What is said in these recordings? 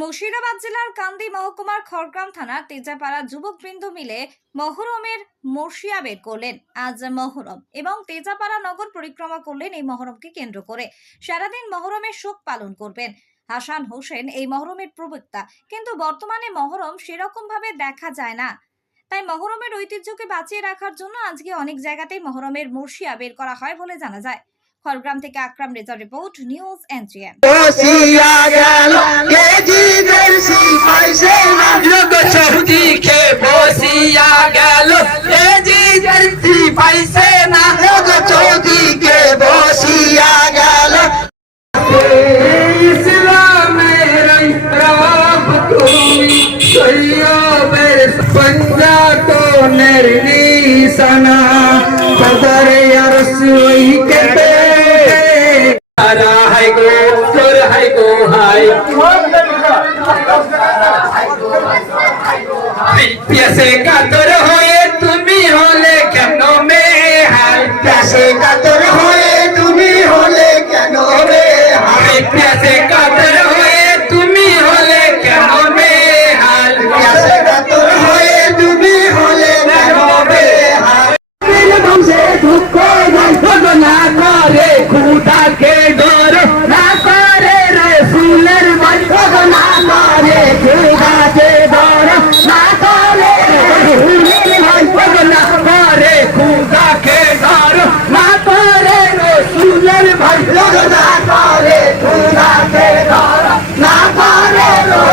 মুর্শিদাবাদ জেলার কান্দি মহকুমার খড়গ্রাম থানার তেজাপাড়া যুবকবৃন্দ মিলে মহরমের মর্শিয়া বের করলেন। আজ মহরম এবং তেজাপাড়া নগর পরিক্রমা করলেন এই মহরমকে কেন্দ্র করে। সারাদিন মহরমের শোক পালন করবেন। হাসান হোসেন এই মহরমের প্রবক্তা, কিন্তু বর্তমানে মহরম সেরকম ভাবে দেখা যায় না। তাই মহরমের ঐতিহ্যকে বাঁচিয়ে রাখার জন্য আজকে অনেক জায়গাতেই মহরমের মর্শিয়া বের করা হয় বলে জানা যায়। খড়গ্রাম থেকে Akram Reza report, news NGM दिया गल। ए जी पैसे ना हो चौकी के बोसिया गल। पंजा तो नरनी सना। कदर यरस के पे आला है गो सुर है गो हाय। প্যাসে কাতর হয়ে তুমি হলে কেন মে হাল পিয়াসে কাতর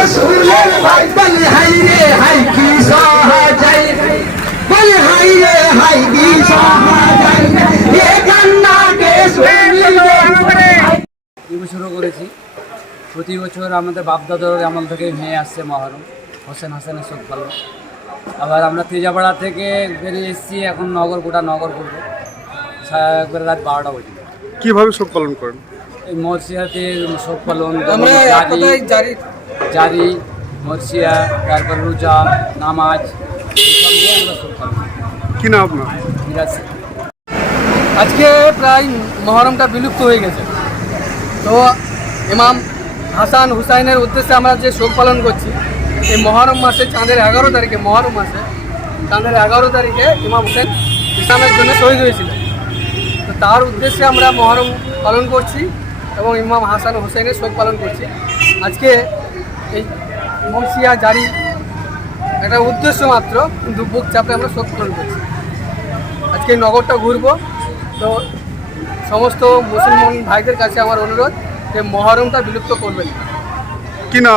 করে রসুলের বৈঠক হাই রে হাই কি সহজাই বলে হাই রে হাই কি সহজাই এ কান্নাকে শুনলে এবছরও করেছি। প্রতি বছর আমাদের বাপদাদার আমল থেকে হয়ে আসছে মহরম হোসেন হাসানের শোক পালন আবার আমরা তেজাপাড়া থেকে বেরিয়ে এসেছি এখন নগর গোটা নগর করব একবারে রাত বারোটা পর্যন্ত কীভাবে শোক পালন করেন? এই মরসিয়াতে শোক পালন জারি মরসিয়া তারপর রোজা নামাজ এইসব নিয়ে আমরা শোক কি না আপনার? মিরাজ। আজকে প্রায় মহরমটা বিলুপ্ত হয়ে গেছে। তো ইমাম হাসান হুসাইনের উদ্দেশ্যে আমরা যে শোক পালন করছি এই মহরম মাসে চাঁদের এগারো তারিখে মহরম মাসে চাঁদের এগারো তারিখে ইমাম হুসেন ইসলামের জন্য শহীদ হয়েছিলেন। তো তার উদ্দেশ্যে আমরা মহরম পালন করছি এবং ইমাম হাসান হুসাইনের শোক পালন করছি। আজকে এই মরসিয়া জারি একটা উদ্দেশ্য মাত্র, কিন্তু বুক চাপে আমরা শোধ করে করছি। আজকে নগরটা ঘুরবো। তো সমস্ত মুসলমান ভাইদের কাছে আমার অনুরোধ যে মহরমটা বিলুপ্ত করবেন না।